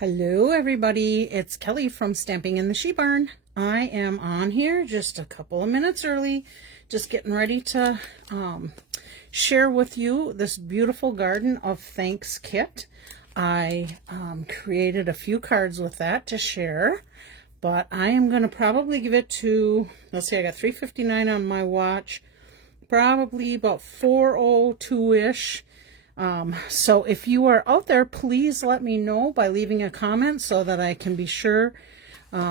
Hello everybody, it's Kelly from Stamping in the She Barn. I am on here just a couple of minutes early, just getting ready to share with you this beautiful Garden of Thanks kit. I created a few cards with that to share, but I am going to probably give it to, let's see, I got $3.59 on my watch, probably about 4:02-ish. So if you are out there, please let me know by leaving a comment so that I can be sure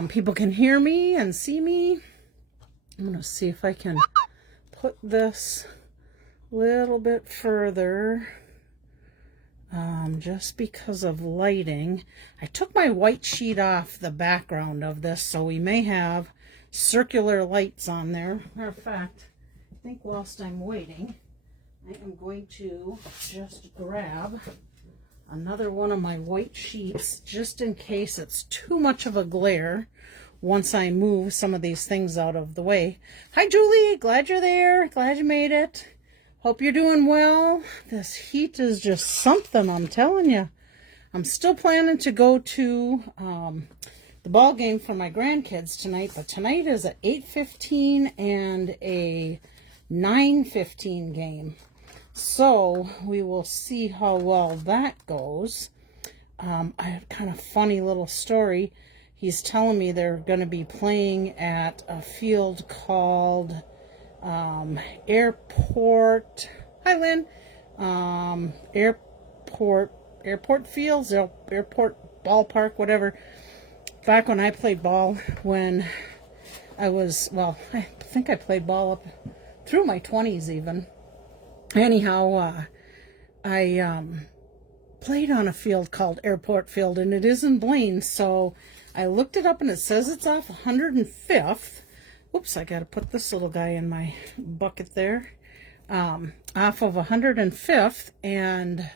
people can hear me and see me. I'm going to see if I can put this a little bit further just because of lighting. I took my white sheet off the background of this, so we may have circular lights on there. Matter of fact, I think whilst I'm waiting, I am going to just grab another one of my white sheets just in case it's too much of a glare once I move some of these things out of the way. Hi Julie, glad you're there. Glad you made it. Hope you're doing well. This heat is just something, I'm telling you. I'm still planning to go to the ball game for my grandkids tonight, but tonight is at 8:15 and a 9:15 game. So we will see how well that goes. I have kind of funny little story. He's telling me they're going to be playing at a field called Airport. Hi, Lynn. Airport Fields, Airport Ballpark, whatever. Back when I played ball, when I was, well, I think I played ball up through my 20s even. Anyhow, I played on a field called Airport Field, and it is in Blaine, so I looked it up, and it says it's off 105th. Oops, I got to put this little guy in my bucket there. Off of 105th, and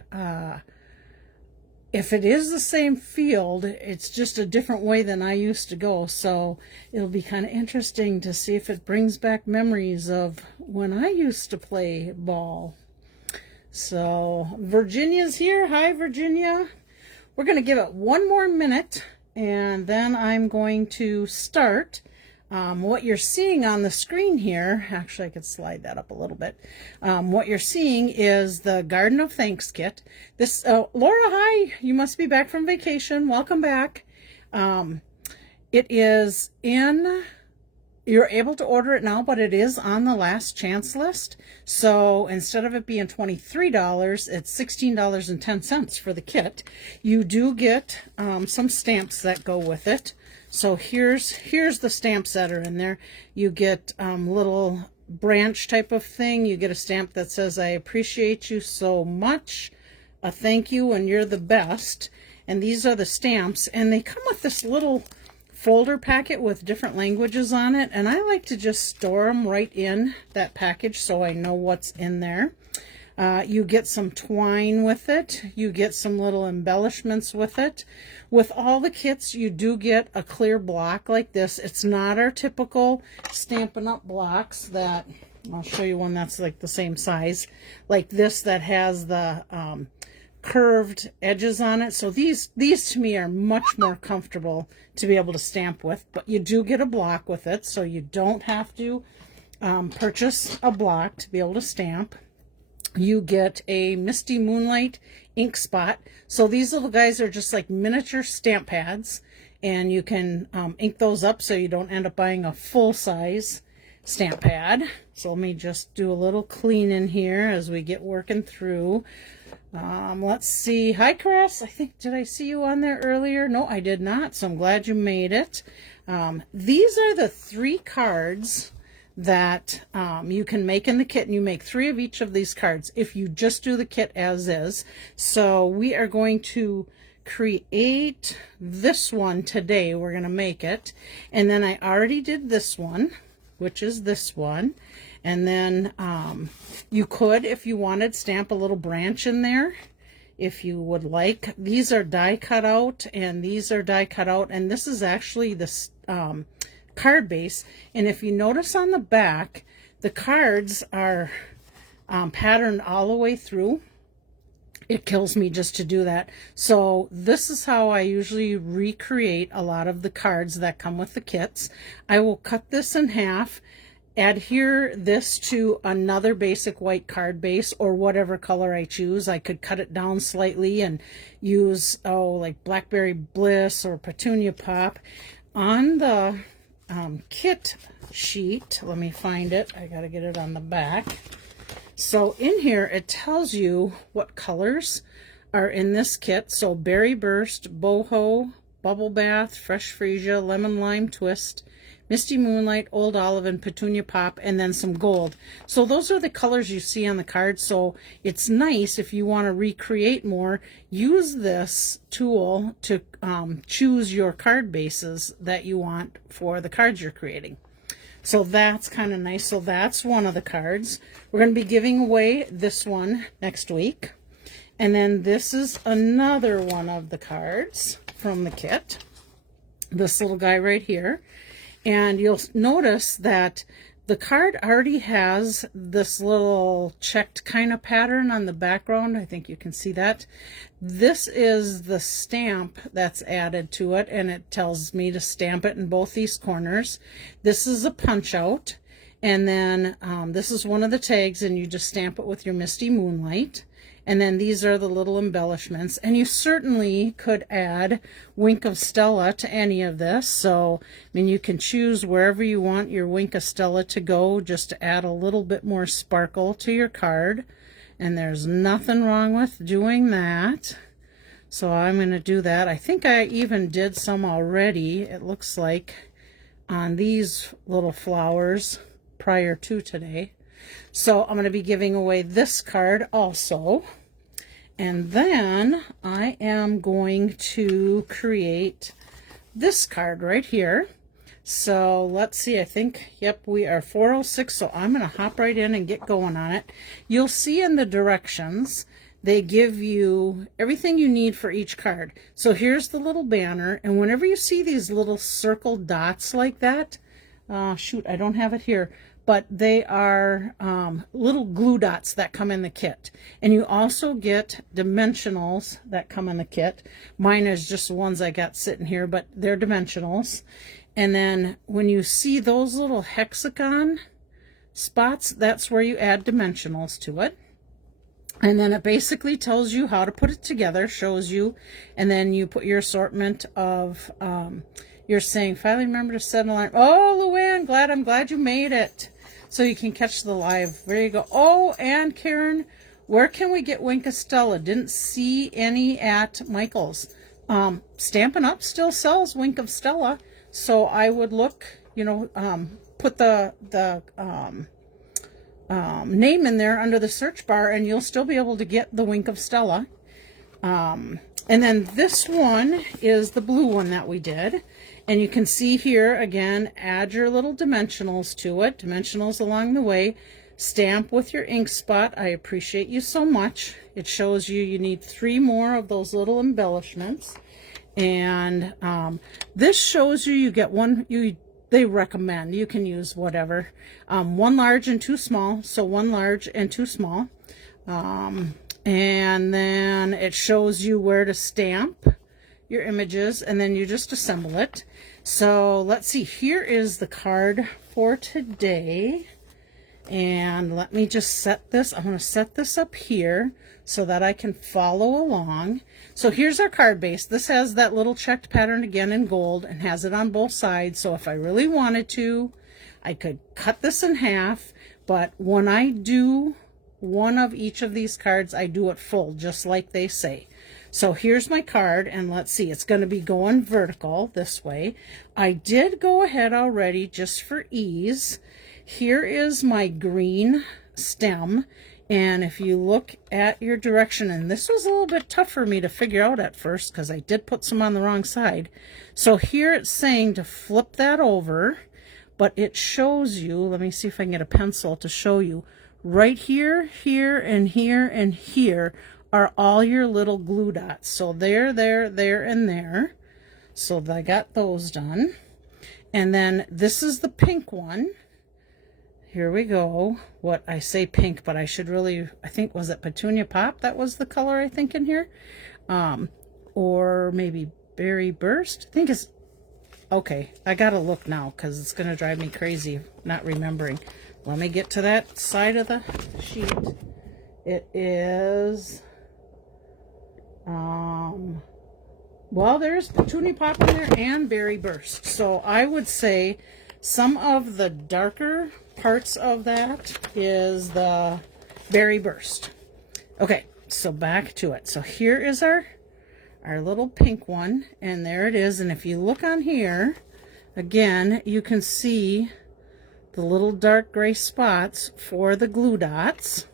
if it is the same field, it's just a different way than I used to go, so it'll be kind of interesting to see if it brings back memories of when I used to play ball. So Virginia's here. Hi, Virginia. We're going to give it one more minute, and then I'm going to start. What you're seeing on the screen here, actually I could slide that up a little bit. What you're seeing is the Garden of Thanks kit. This, Laura, hi, you must be back from vacation. Welcome back. It is in, you're able to order it now, but it is on the last chance list. So instead of it being $23, it's $16.10 for the kit. You do get some stamps that go with it. So here's the stamps that are in there. You get little branch type of thing. You get a stamp that says, I appreciate you so much, a thank you, and you're the best. And these are the stamps, and they come with this little folder packet with different languages on it, and I like to just store them right in that package so I know what's in there. You get some twine with it. You get some little embellishments with it. With all the kits, you do get a clear block like this. It's not our typical Stampin' Up! Blocks that, I'll show you one that's like the same size, like this that has the curved edges on it. So these to me are much more comfortable to be able to stamp with, but you do get a block with it, so you don't have to purchase a block to be able to stamp. You get a Misty Moonlight ink spot. So these little guys are just like miniature stamp pads, and you can ink those up so you don't end up buying a full-size stamp pad. So let me just do a little clean in here as we get working through. Let's see. Hi, Chris. I think, did I see you on there earlier? No, I did not, so I'm glad you made it. These are the 3 cards that you can make in the kit, and you make 3 of each of these cards if you just do the kit as is. So we are going to create this one today. We're going to make it, and then I already did this one, which is this one, and then you could, if you wanted, stamp a little branch in there if you would like. These are die cut out, and these are die cut out, and this is actually the card base. And if you notice on the back, the cards are patterned all the way through. it kills me just to do that. So this is how I usually recreate a lot of the cards that come with the kits. I will cut this in half, adhere this to another basic white card base or whatever color I choose. I could cut it down slightly and use, like Blackberry Bliss or Petunia Pop. On the kit sheet, let me find it. I gotta get it on the back. So in here, it tells you what colors are in this kit. So Berry Burst, Boho, Bubble Bath, Fresh Freesia, Lemon Lime Twist, Misty Moonlight, Old Olive, and Petunia Pop, and then some gold. So those are the colors you see on the card. So it's nice if you want to recreate more, use this tool to choose your card bases that you want for the cards you're creating. So that's kind of nice. So that's one of the cards. We're going to be giving away this one next week. And then this is another one of the cards from the kit. This little guy right here. And you'll notice that the card already has this little checked kind of pattern on the background. I think you can see that. This is the stamp that's added to it, and it tells me to stamp it in both these corners. This is a punch out, and then this is one of the tags, and you just stamp it with your Misty Moonlight. And then these are the little embellishments. And you certainly could add Wink of Stella to any of this. So, I mean, you can choose wherever you want your Wink of Stella to go, just to add a little bit more sparkle to your card. And there's nothing wrong with doing that. So I'm going to do that. I think I even did some already, it looks like, on these little flowers prior to today. So I'm going to be giving away this card also. And then I am going to create this card right here. So let's see, I think, yep, we are 406. So I'm going to hop right in and get going on it. You'll see in the directions, they give you everything you need for each card. So here's the little banner. And whenever you see these little circle dots like that, shoot, I don't have it here, but they are little glue dots that come in the kit. And you also get dimensionals that come in the kit. Mine is just the ones I got sitting here, but they're dimensionals. And then when you see those little hexagon spots, that's where you add dimensionals to it. And then it basically tells you how to put it together, shows you, and then you put your assortment of, you're saying, finally remember to set an alarm. Oh, Luann, I'm glad you made it. So you can catch the live. There you go. Oh, and Karen, where can we get Wink of Stella? Didn't see any at Michael's. Stampin' Up still sells Wink of Stella. So I would look, put the name in there under the search bar, and you'll still be able to get the Wink of Stella. And then this one is the blue one that we did. And you can see here, again, add your little dimensionals to it. Dimensionals along the way. Stamp with your ink spot. I appreciate you so much. It shows you need 3 more of those little embellishments. And this shows you get one, they recommend. You can use whatever. 1 large and 2 small. So 1 large and 2 small. And then it shows you where to stamp your images, and then you just assemble it. So let's see, here is the card for today. And let me just set this, I'm going to set this up here so that I can follow along. So here's our card base. This has that little checked pattern again in gold and has it on both sides. So if I really wanted to, I could cut this in half, but when I do one of each of these cards, I do it full, just like they say. So here's my card, and let's see, it's going to be going vertical this way. I did go ahead already just for ease. Here is my green stem, and if you look at your direction, and this was a little bit tough for me to figure out at first because I did put some on the wrong side. So here it's saying to flip that over, but it shows you, let me see if I can get a pencil to show you, right here, here, and here, and here are all your little glue dots. So there, and there. So I got those done. And then this is the pink one. here we go. What I say pink, but I should really, I think, was it Petunia Pop? That was the color I think in here. Or maybe Berry Burst. I think it's, okay, I gotta look now because it's gonna drive me crazy not remembering. Let me get to that side of the sheet. It is, well, there's Petunia Pop in there and Berry Burst. So I would say some of the darker parts of that is the Berry Burst. Okay, so back to it. So here is our little pink one, and there it is. And if you look on here, again, you can see the little dark gray spots for the glue dots.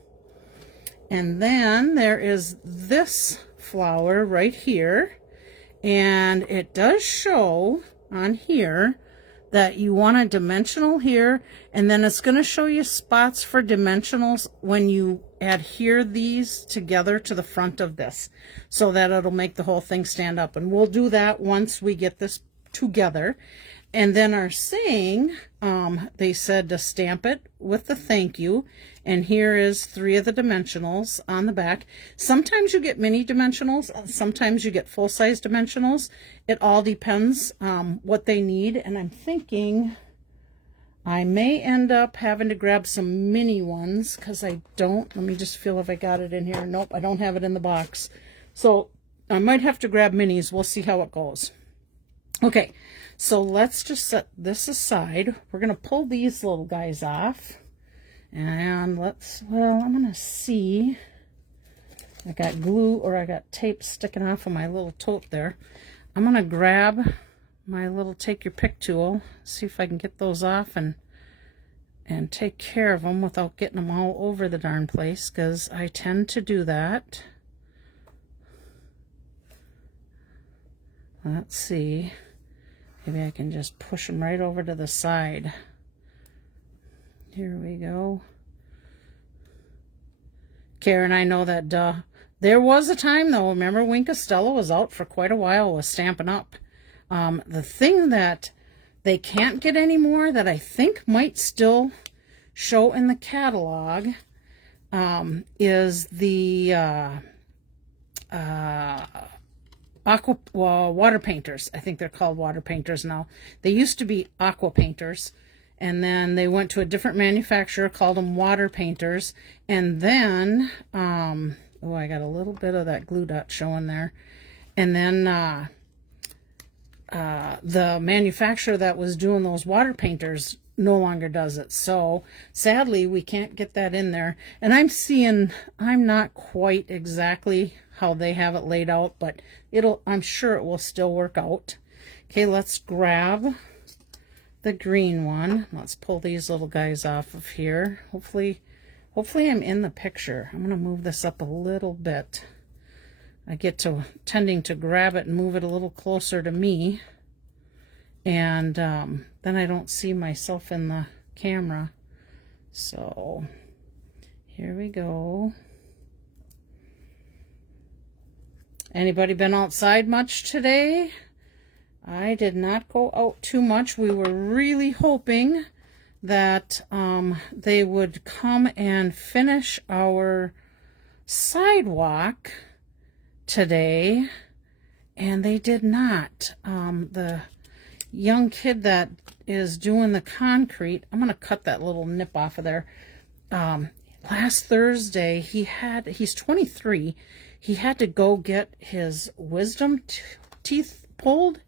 And then there is this flower right here, and it does show on here that you want a dimensional here, and then it's going to show you spots for dimensionals when you adhere these together to the front of this, so that it'll make the whole thing stand up. And we'll do that once we get this together. And then our saying, they said to stamp it with the thank you. And here is 3 of the dimensionals on the back. Sometimes you get mini dimensionals. Sometimes you get full-size dimensionals. It all depends what they need. And I'm thinking I may end up having to grab some mini ones because I don't. Let me just feel if I got it in here. Nope, I don't have it in the box. So I might have to grab minis. We'll see how it goes. Okay, so let's just set this aside. We're going to pull these little guys off. And let's, well, I'm going to see. I got glue or I got tape sticking off of my little tote there. I'm going to grab my little take your pick tool, see if I can get those off and take care of them without getting them all over the darn place, because I tend to do that. Let's see. Maybe I can just push them right over to the side. Here we go. Karen, I know that, there was a time, though, remember when Costello was out for quite a while with Stampin' Up. The thing that they can't get anymore that I think might still show in the catalog is the water painters. I think they're called water painters now. They used to be aqua painters, and then they went to a different manufacturer, called them water painters, and then oh, I got a little bit of that glue dot showing there. And then the manufacturer that was doing those water painters no longer does it. So sadly, we can't get that in there. And I'm not quite exactly how they have it laid out, but I'm sure it will still work out. Okay, let's grab the green one. Let's pull these little guys off of here. Hopefully I'm in the picture. I'm going to move this up a little bit. I get to tending to grab it and move it a little closer to me. And then I don't see myself in the camera. So here we go. Anybody been outside much today? I did not go out too much. We were really hoping that they would come and finish our sidewalk today, and they did not. The young kid that is doing the concrete, I'm going to cut that little nip off of there. Last Thursday, he's 23. He had to go get his wisdom teeth pulled,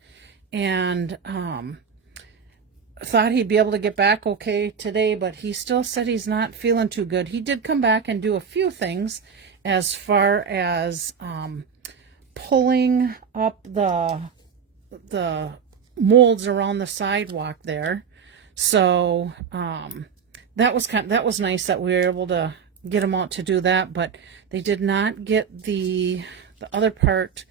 and thought he'd be able to get back okay today, but he still said he's not feeling too good. He did come back and do a few things as far as pulling up the molds around the sidewalk there. So that was nice that we were able to get him out to do that, but they did not get the other part.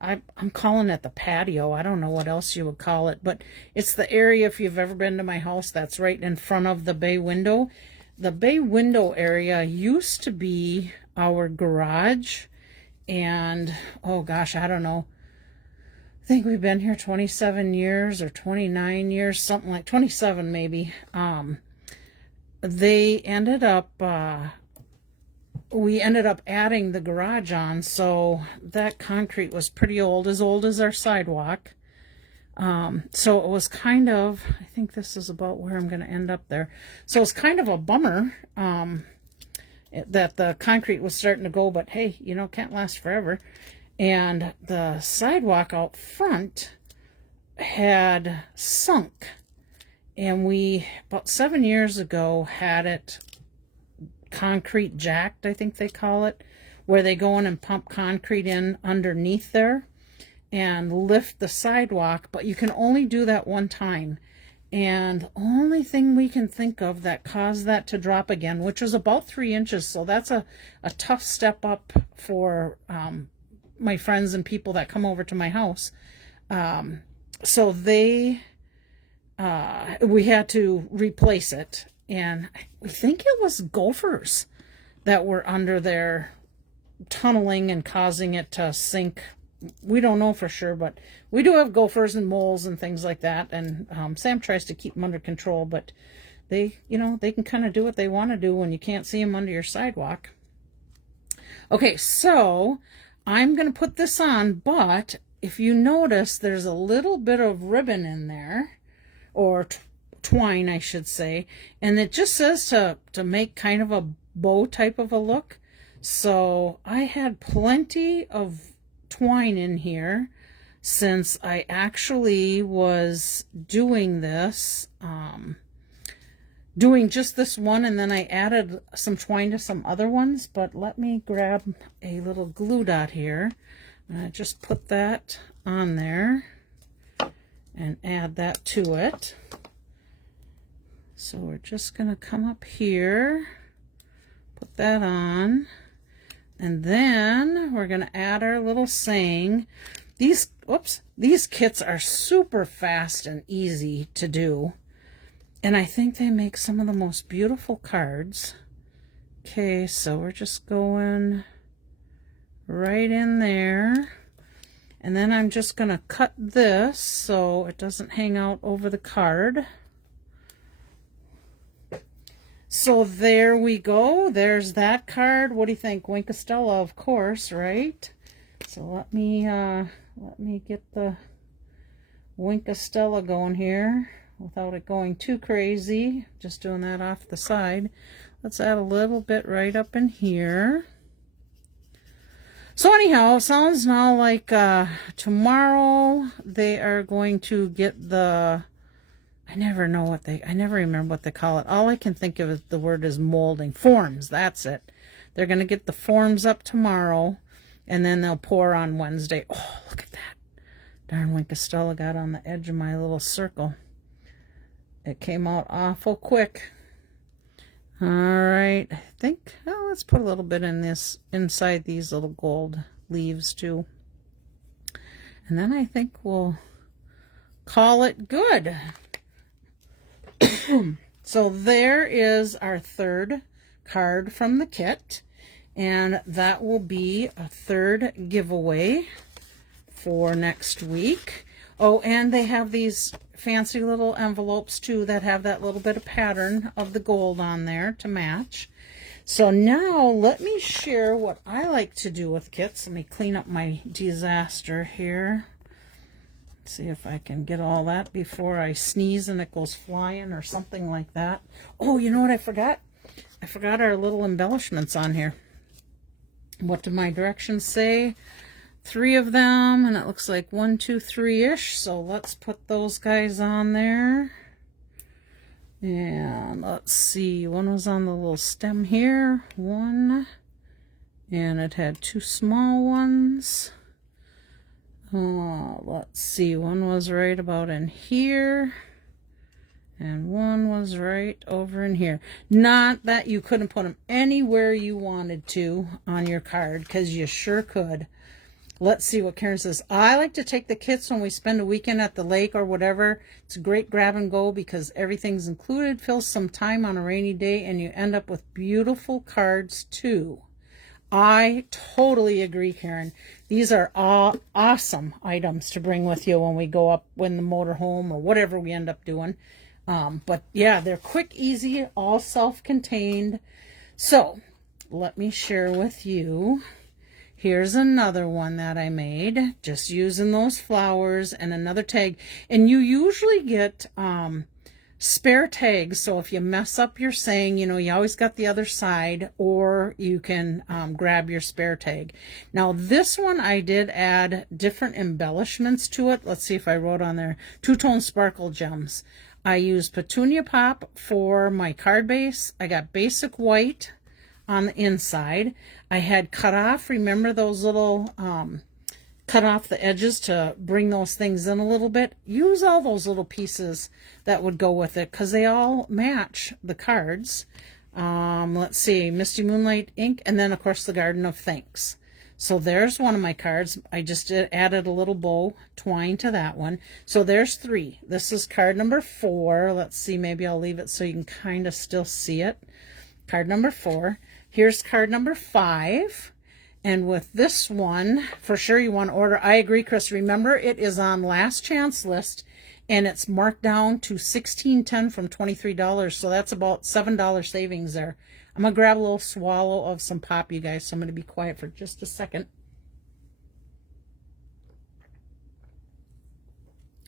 I'm calling it the patio. I don't know what else you would call it, but it's the area, if you've ever been to my house, that's right in front of the bay window. The bay window area used to be our garage, and oh gosh, I don't know. I think we've been here 27 years or 29 years, something like 27 maybe. they ended up, we ended up adding the garage on, so that concrete was pretty old as our sidewalk. So it was kind of, I think this is about where I'm going to end up there. So it's kind of a bummer that the concrete was starting to go, but hey, you know, can't last forever. And the sidewalk out front had sunk. And we, about 7 years ago, had it concrete jacked, I think they call it, where they go in and pump concrete in underneath there and lift the sidewalk, but you can only do that one time. And the only thing we can think of that caused that to drop again, which was about 3 inches, so that's a tough step up for my friends and people that come over to my house. So they, we had to replace it, and we think it was gophers that were under there tunneling and causing it to sink. We don't know for sure, but we do have gophers and moles and things like that, and Sam tries to keep them under control, but they, you know, they can kind of do what they want to do when you can't see them under your sidewalk. Okay, so I'm going to put this on, but if you notice, there's a little bit of ribbon in there, or twine, I should say, and it just says to make kind of a bow type of a look. So I had plenty of twine in here since I actually was doing this, doing just this one, and then I added some twine to some other ones. But let me grab a little glue dot here, and I just put that on there and add that to it. So we're just gonna come up here, put that on, and then we're going to add our little saying. These kits are super fast and easy to do. And I think they make some of the most beautiful cards. Okay, so we're just going right in there. And then I'm just going to cut this so it doesn't hang out over the card. So there we go. There's that card. What do you think? Winkastella, of course, right? So let me get the Winkastella going here without it going too crazy. Just doing that off the side. Let's add a little bit right up in here. So anyhow, it sounds now like tomorrow they are going to get the, I never remember what they call it. All I can think of is the word is molding. Forms, that's it. They're going to get the forms up tomorrow, and then they'll pour on Wednesday. Oh, look at that. Darn, Winkastella got on the edge of my little circle. It came out awful quick. All right, I think, oh, let's put a little bit in this, inside these little gold leaves too. And then I think we'll call it good. So there is our third card from the kit, and that will be a third giveaway for next week. Oh, and they have these fancy little envelopes too that have that little bit of pattern of the gold on there to match. So now let me share what I like to do with kits. Let me clean up my disaster here. See if I can get all that before I sneeze and it goes flying or something like that. Oh, you know what I forgot? I forgot our little embellishments on here. What do my directions say? 3 of them, and it looks like 1, 2, 3-ish. So let's put those guys on there. And let's see, one was on the little stem here, 1, and it had 2 small ones. Let's see, one was right about in here, and one was right over in here. Not that you couldn't put them anywhere you wanted to on your card, because you sure could. Let's see what Karen says. I like to take the kits when we spend a weekend at the lake or whatever. It's a great grab and go because everything's included. Fills some time on a rainy day, and you end up with beautiful cards too. I totally agree, Karen. These are all awesome items to bring with you when we go up in the motorhome or whatever we end up doing. But yeah, they're quick, easy, all self-contained. So let me share with you. Here's another one that I made, just using those flowers and another tag. And you usually get spare tags, so if you mess up your saying, you know, you always got the other side, or you can grab your spare tag. Now this one I did add different embellishments to it. Let's see if I wrote on there, two-tone sparkle gems. I used Petunia Pop for my card base. I got basic white on the inside. I had cut off, remember those little cut off the edges to bring those things in a little bit. Use all those little pieces that would go with it, because they all match the cards. Let's see, Misty Moonlight ink, and then of course the Garden of Thanks. So there's one of my cards. I just added a little bow twine to that one. So there's 3. This is card number 4. Let's see, maybe I'll leave it so you can kind of still see it. Card number 4. Here's card number 5. And with this one, for sure you want to order. I agree, Chris. Remember, it is on last chance list, and it's marked down to $16.10 from $23. So that's about $7 savings there. I'm going to grab a little swallow of some pop, you guys. So I'm going to be quiet for just a second.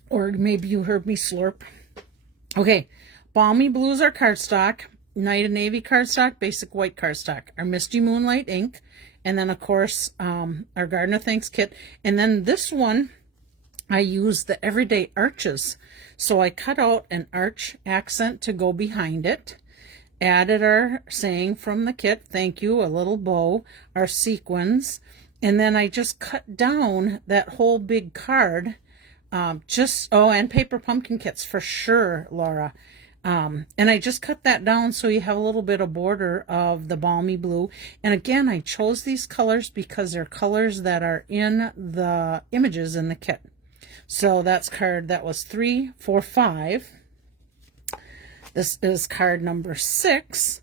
Or maybe you heard me slurp. Okay, Balmy Blues are cardstock. Night of Navy cardstock, basic white cardstock. Our Misty Moonlight ink. And then, of course, our Garden of Thanks kit. And then this one, I used the Everyday Arches. So I cut out an arch accent to go behind it. Added our saying from the kit, thank you, a little bow, our sequins. And then I just cut down that whole big card. And paper pumpkin kits for sure, Laura. And I just cut that down so you have a little bit of border of the Balmy Blue. And again, I chose these colors because they're colors that are in the images in the kit. So that's card, that was 3, 4, 5. This is card number 6.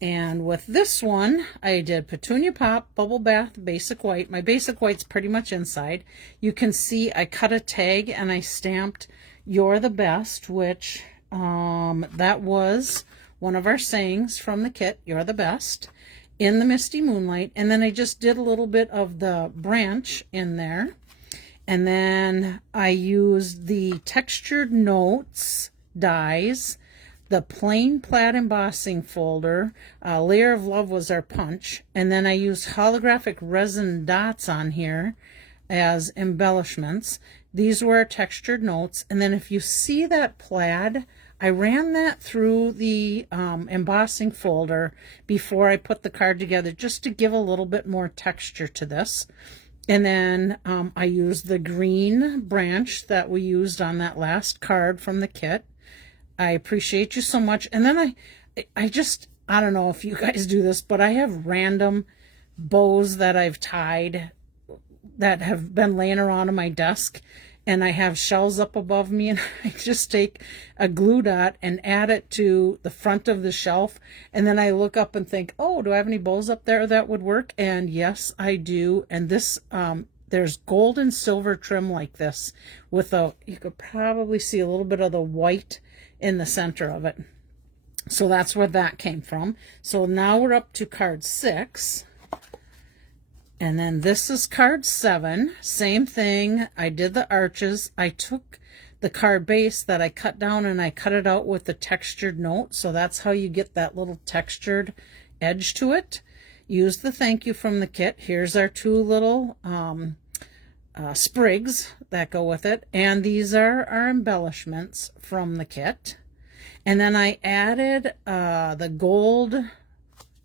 And with this one, I did Petunia Pop, Bubble Bath, Basic White. My Basic White's pretty much inside. You can see I cut a tag and I stamped You're the Best, which that was one of our sayings from the kit, You're the Best, in the Misty Moonlight. And then I just did a little bit of the branch in there. And then I used the Textured Notes dies, the plain plaid embossing folder, Layer of Love was our punch, and then I used holographic resin dots on here as embellishments. These were our Textured Notes. And then if you see that plaid, I ran that through the embossing folder before I put the card together, just to give a little bit more texture to this. And then I used the green branch that we used on that last card from the kit. I appreciate you so much. And then I don't know if you guys do this, but I have random bows that I've tied that have been laying around on my desk, and I have shelves up above me, and I just take a glue dot and add it to the front of the shelf, and then I look up and think, oh, do I have any bows up there that would work? And yes, I do. And this there's gold and silver trim like this with you could probably see a little bit of the white in the center of it. So that's where that came from. So now we're up to card 6. And then this is card 7. Same thing. I did the arches. I took the card base that I cut down and I cut it out with the Textured Note. So that's how you get that little textured edge to it. Use the thank you from the kit. Here's our 2 little sprigs that go with it. And these are our embellishments from the kit. And then I added the gold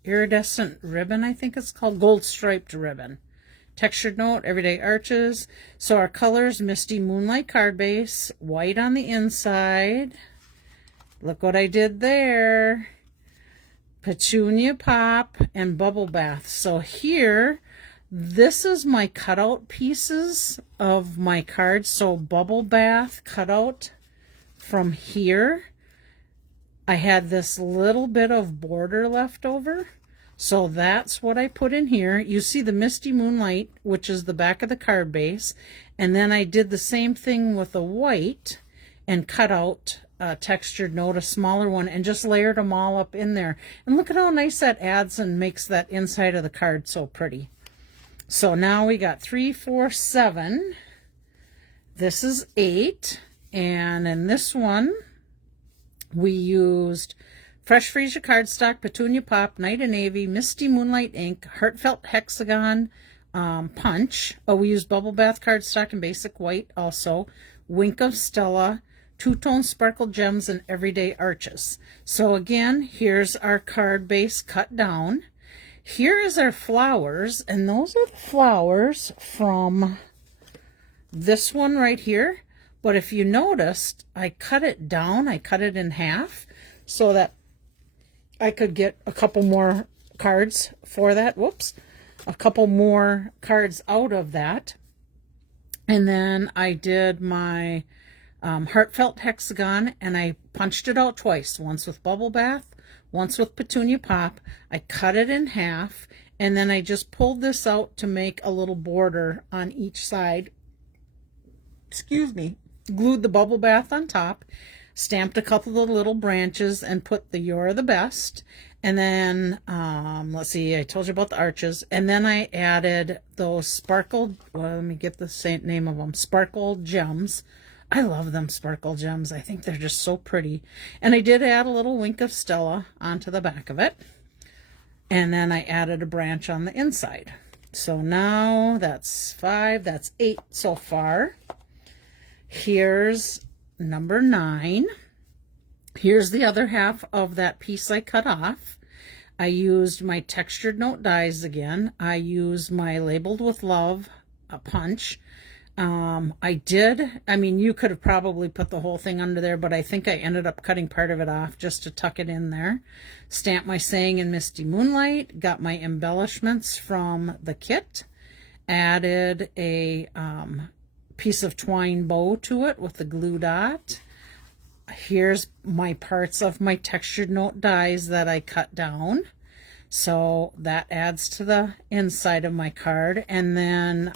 iridescent ribbon, I think it's called, gold striped ribbon. Textured Note, Everyday Arches. So our colors, Misty Moonlight card base, white on the inside. Look what I did there. Petunia Pop and Bubble Bath. So here, this is my cutout pieces of my cards. So Bubble Bath cutout from here. I had this little bit of border left over, so that's what I put in here. You see the Misty Moonlight, which is the back of the card base, and then I did the same thing with the white and cut out textured note, a smaller one, and just layered them all up in there. And look at how nice that adds and makes that inside of the card so pretty. So now we got 3, 4, 7. This is 8. And in this one, we used Fresh Freesia cardstock, Petunia Pop, Night and Navy, Misty Moonlight ink, Heartfelt Hexagon punch. Oh, we used Bubble Bath cardstock and Basic White also. Wink of Stella, Two-Tone Sparkle Gems, and Everyday Arches. So again, here's our card base cut down. Here is our flowers, and those are the flowers from this one right here. But if you noticed, I cut it down, I cut it in half so that I could get a couple more cards for that. Whoops. A couple more cards out of that. And then I did my Heartfelt Hexagon, and I punched it out twice. Once with Bubble Bath, once with Petunia Pop. I cut it in half, and then I just pulled this out to make a little border on each side. Excuse me. Glued the Bubble Bath on top, stamped a couple of little branches, and put the You're the Best. And then, let's see, I told you about the arches. And then I added those sparkle, well, let me get the name of them, Sparkle Gems. I love them Sparkle Gems. I think they're just so pretty. And I did add a little Wink of Stella onto the back of it. And then I added a branch on the inside. So now that's 5, that's 8 so far. Here's number 9. Here's the other half of that piece I cut off. I used my textured note dies again. I used my Labeled with Love punch. I mean, you could have probably put the whole thing under there, but I think I ended up cutting part of it off just to tuck it in there. Stamped my saying in Misty Moonlight. Got my embellishments from the kit. Added a piece of twine bow to it with the glue dot. Here's my parts of my textured note dies that I cut down. So that adds to the inside of my card. And then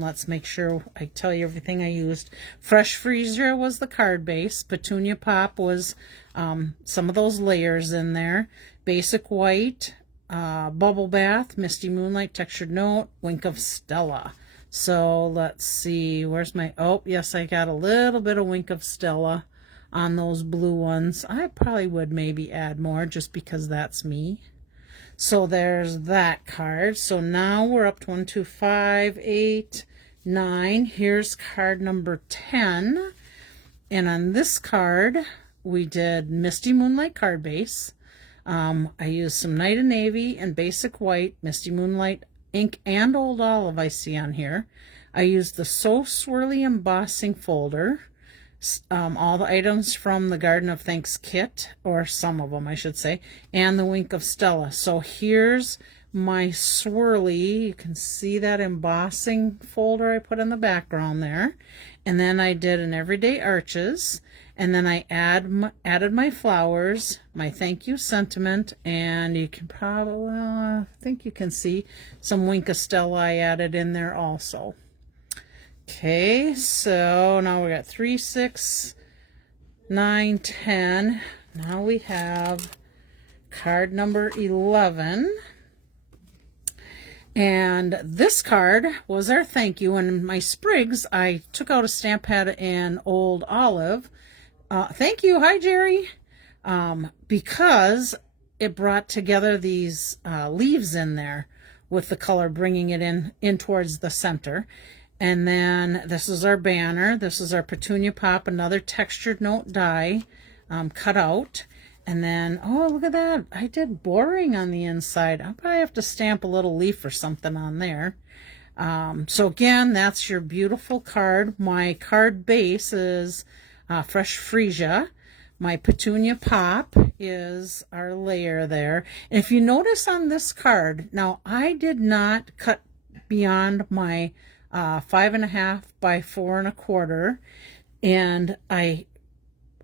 let's make sure I tell you everything I used. Fresh Freesia was the card base. Petunia Pop was some of those layers in there. Basic White, Bubble Bath, Misty Moonlight, Textured Note, Wink of Stella. So let's see, where's my, oh yes, I got a little bit of Wink of Stella on those blue ones. I probably would maybe add more just because that's me. So there's that card. So now we're up to 1, 2, 5, 8, 9. Here's card number 10. And on this card, we did Misty Moonlight card base. I used some Night and Navy and Basic White, Misty Moonlight ink, and Old Olive I see on here. I used the So Swirly embossing folder. All the items from the Garden of Thanks kit, or some of them I should say, and the Wink of Stella. So here's my swirly. You can see that embossing folder I put in the background there. And then I did an Everyday Arches, and then I added my flowers, my thank you sentiment, and you can probably, I think you can see some Wink of Stella I added in there also. Okay, so now we got 3, 6, 9, 10. Now we have card number 11. And this card was our thank you. And my sprigs, I took out a stamp pad and Old Olive. Thank you. Hi, Jerry. Because it brought together these leaves in there with the color, bringing it in towards the center. And then this is our banner. This is our Petunia Pop, another textured note die cut out. And then, oh, look at that. I did boring on the inside. I'll probably have to stamp a little leaf or something on there. So again, that's your beautiful card. My card base is Fresh Freesia. My Petunia Pop is our layer there. And if you notice on this card, now I did not cut beyond my 5.5 by 4 1/4, and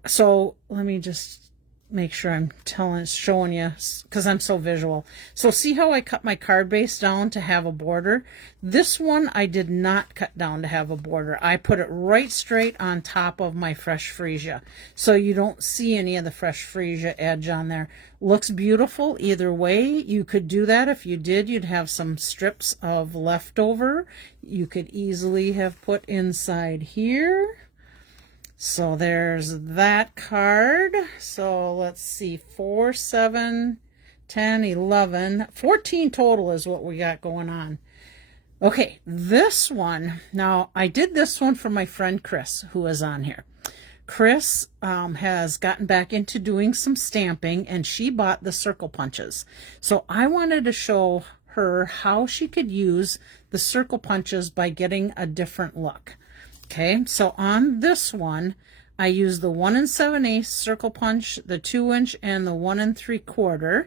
so let me just make sure I'm showing you, because I'm so visual. So see how I cut my card base down to have a border? This one I did not cut down to have a border. I put it right straight on top of my fresh freesia, so you don't see any of the fresh freesia edge on there. Looks beautiful either way. You could do that. If you did, you'd have some strips of leftover you could easily have put inside here. So there's that card. So let's see, 4, 7, 10, 11, 14 total is what we got going on. Okay, this one, now I did this one for my friend Chris, who is on here. Chris has gotten back into doing some stamping, and she bought the circle punches. So I wanted to show her how she could use the circle punches by getting a different look. Okay, so on this one, I used the 1 7/8 circle punch, the 2-inch, and the 1 3/4.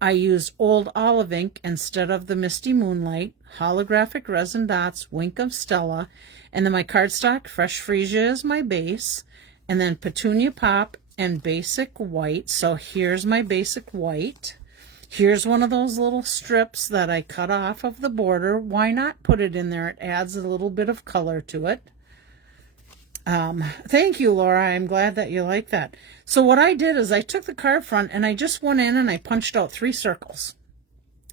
I used Old Olive ink instead of the Misty Moonlight, holographic resin dots, Wink of Stella, and then my cardstock Fresh Freesia is my base, and then Petunia Pop and Basic White. So here's my Basic White. Here's one of those little strips that I cut off of the border. Why not put it in there? It adds a little bit of color to it. Thank you, Laura. I'm glad that you like that. So what I did is I took the card front and I just went in and I punched out 3 circles.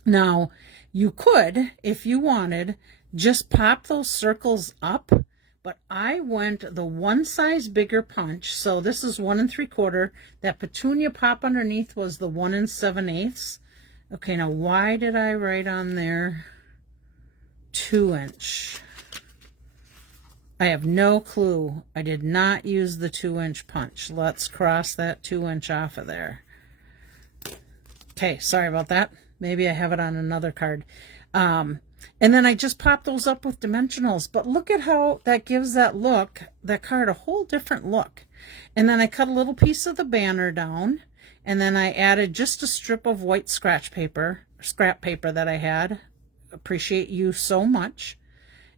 Now, you could, if you wanted, just pop those circles up, but I went the 1 size bigger punch. So this is 1 3/4. That Petunia Pop underneath was the 1 7/8. Okay, now why did I write on there 2-inch? I have no clue. I did not use the 2-inch punch. Let's cross that 2-inch off of there. Okay, sorry about that. Maybe I have it on another card. And then I just popped those up with dimensionals. But look at how that gives that look, that card a whole different look. And then I cut a little piece of the banner down. And then I added just a strip of white scrap paper that I had. Appreciate you so much.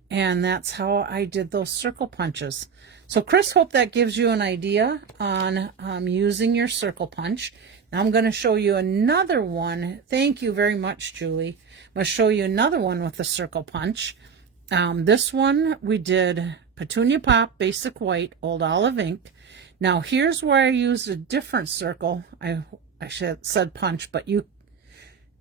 And that's how I did those circle punches. So Chris, hope that gives you an idea on using your circle punch. Now I'm going to show you another one. Thank you very much, Julie. I'm going to show you another one with the circle punch. This one we did Petunia Pop, Basic White, Old Olive ink. Now here's where I used a different circle. I said punch, but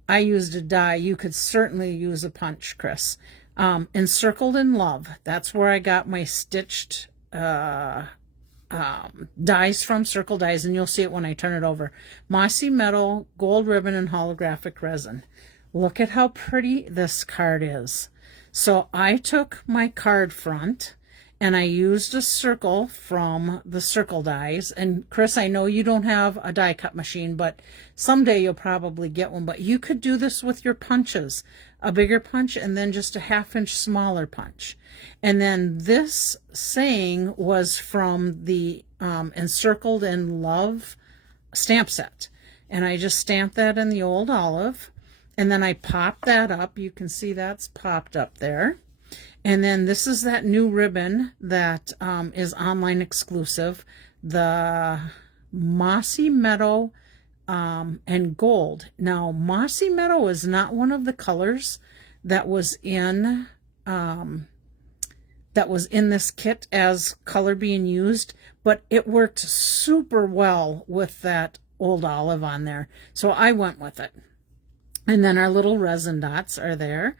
I used a die. You could certainly use a punch, Chris. Encircled in Love. That's where I got my stitched dies from, circle dies, and you'll see it when I turn it over. Mossy Metal, Gold Ribbon, and Holographic Resin. Look at how pretty this card is. So I took my card front and I used a circle from the circle dies. And Chris, I know you don't have a die cut machine, but someday you'll probably get one. But you could do this with your punches, a bigger punch and then just a 1/2 inch smaller punch. And then this saying was from the Encircled in Love stamp set. And I just stamped that in the Old Olive. And then I popped that up. You can see that's popped up there. And then this is that new ribbon that is online exclusive, the Mossy Meadow and Gold. Now, Mossy Meadow is not one of the colors that was in this kit as color being used, but it worked super well with that Old Olive on there. So I went with it. And then our little resin dots are there.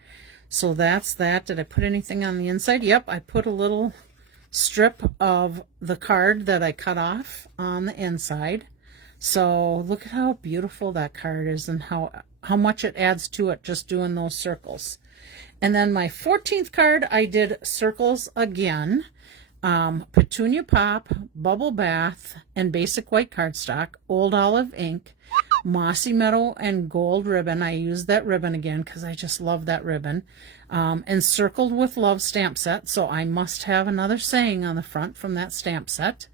So that's that. Did I put anything on the inside? Yep, I put a little strip of the card that I cut off on the inside. So look at how beautiful that card is and how much it adds to it just doing those circles. And then my 14th card, I did circles again. Petunia Pop, Bubble Bath, and Basic White cardstock, Old Olive ink, Mossy Meadow, and Gold ribbon. I used that ribbon again because I just love that ribbon. Encircled with Love stamp set, so I must have another saying on the front from that stamp set.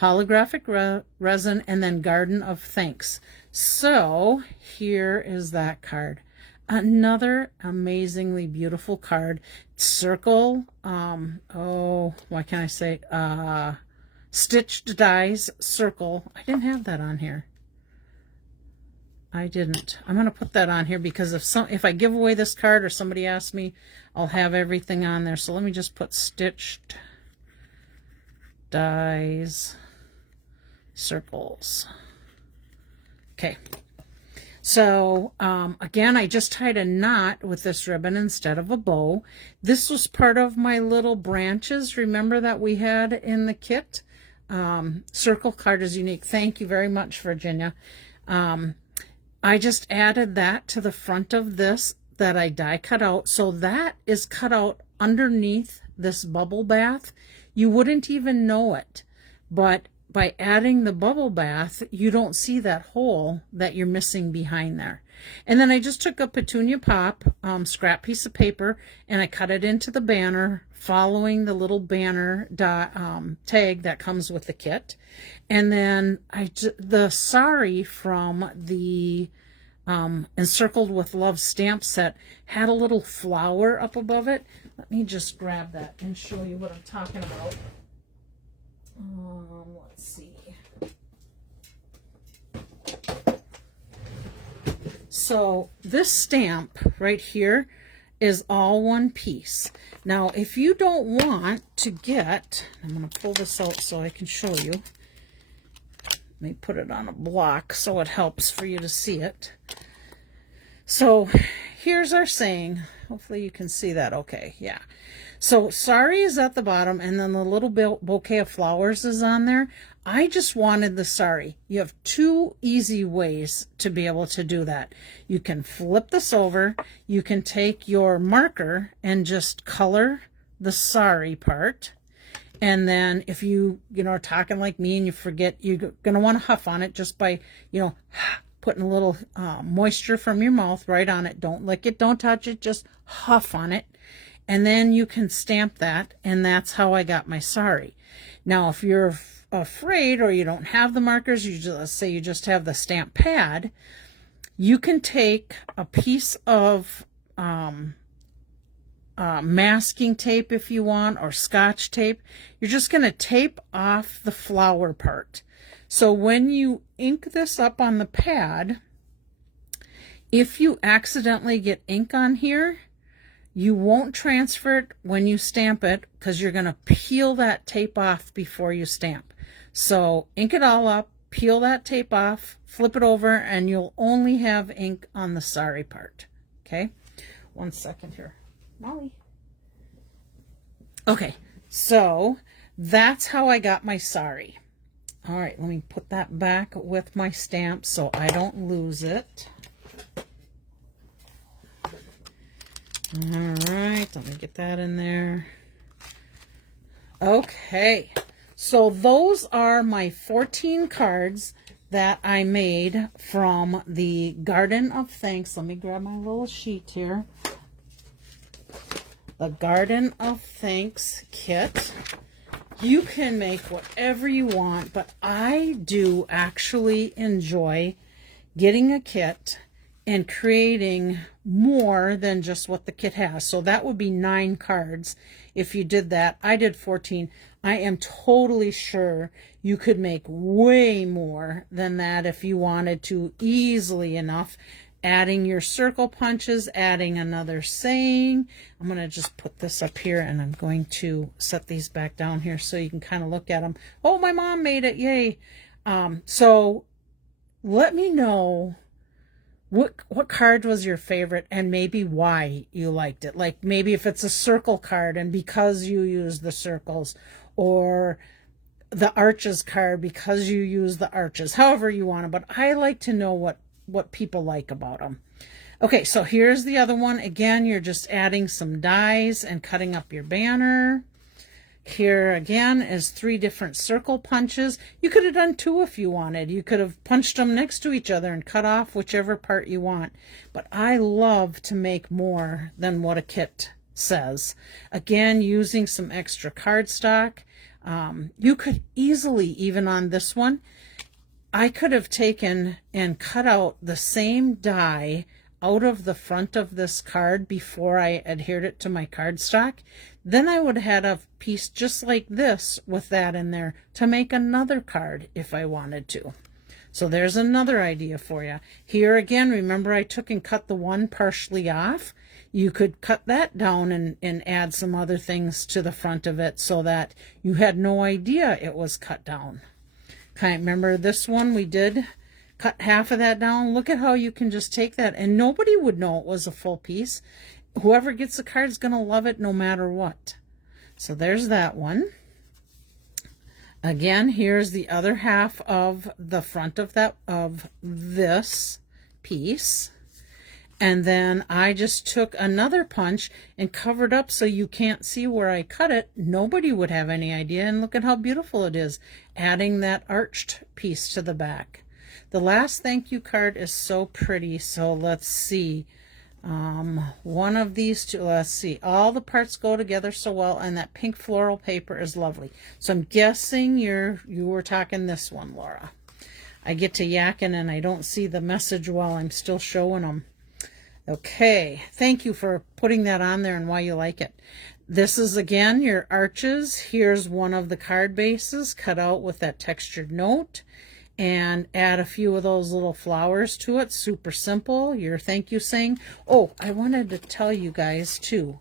Holographic resin, and then Garden of Thanks. So here is that card. Another amazingly beautiful card. Circle, oh, why can't I say, stitched dies circle. I didn't have that on here. I didn't. I'm going to put that on here because if I give away this card or somebody asks me, I'll have everything on there. So let me just put stitched dies circles. Okay. So again, I just tied a knot with this ribbon instead of a bow. This was part of my little branches, remember, that we had in the kit. Circle card is unique. Thank you very much, Virginia. I just added that to the front of this that I die cut out. So that is cut out underneath this bubble bath. You wouldn't even know it, but by adding the bubble bath, you don't see that hole that you're missing behind there. And then I just took a Petunia Pop scrap piece of paper and I cut it into the banner following the little banner tag that comes with the kit. And then the sari from the Encircled with Love stamp set had a little flower up above it. Let me just grab that and show you what I'm talking about. Let's see. So this stamp right here is all one piece. Now, if you don't want to get, I'm going to pull this out so I can show you. Let me put it on a block so it helps for you to see it. So here's our saying. Hopefully you can see that okay. Yeah. So sari is at the bottom and then the little bouquet of flowers is on there. I just wanted the sari. You have two easy ways to be able to do that. You can flip this over. You can take your marker and just color the sari part. And then if you are talking like me and you forget, you're going to want to huff on it just by, putting a little moisture from your mouth right on it. Don't lick it, don't touch it, just huff on it. And then you can stamp that, and that's how I got my sari. Now, if you're afraid or you don't have the markers, let's say you just have the stamp pad, you can take a piece of masking tape if you want, or Scotch tape. You're just going to tape off the flower part. So when you ink this up on the pad, if you accidentally get ink on here, you won't transfer it when you stamp it because you're going to peel that tape off before you stamp. So ink it all up, peel that tape off, flip it over, and you'll only have ink on the sari part. Okay? 1 second here. Molly. Okay, so that's how I got my sari. All right, let me put that back with my stamp so I don't lose it. All right, let me get that in there. Okay, so those are my 14 cards that I made from the Garden of Thanks. Let me grab my little sheet here. The Garden of Thanks kit. You can make whatever you want, but I do actually enjoy getting a kit and creating more than just what the kit has. So that would be 9 cards if you did that. I did 14. I am totally sure you could make way more than that if you wanted to, easily enough. Adding your circle punches, adding another saying. I'm going to just put this up here and I'm going to set these back down here so you can kind of look at them. Oh, my mom made it. Yay. So let me know what card was your favorite and maybe why you liked it. Like maybe if it's a circle card and because you use the circles, or the arches card because you use the arches, however you want it. But I like to know what people like about them. Okay, so here's the other one. Again, you're just adding some dies and cutting up your banner. Here again is 3 different circle punches. You could have done 2 if you wanted. You could have punched them next to each other and cut off whichever part you want. But I love to make more than what a kit says. Again, using some extra cardstock. You could easily, even on this one, I could have taken and cut out the same die out of the front of this card before I adhered it to my cardstock, then I would have had a piece just like this with that in there to make another card if I wanted to. So there's another idea for you. Here again, remember I took and cut the one partially off. You could cut that down and add some other things to the front of it so that you had no idea it was cut down. Okay, remember this one we did cut half of that down. Look at how you can just take that and nobody would know it was a full piece. Whoever gets the card is going to love it no matter what. So there's that one. Again, here's the other half of the front of this piece. And then I just took another punch and covered up so you can't see where I cut it. Nobody would have any idea. And look at how beautiful it is, adding that arched piece to the back. The last thank you card is so pretty. So let's see. One of these two, let's see, all the parts go together so well, and that pink floral paper is lovely. So I'm guessing you were talking this one, Laura. I get to yakking and I don't see the message while I'm still showing them. Okay, thank you for putting that on there and why you like it. This is again your arches. Here's one of the card bases cut out with that textured note. And add a few of those little flowers to it. Super simple. Your thank you saying. Oh, I wanted to tell you guys too.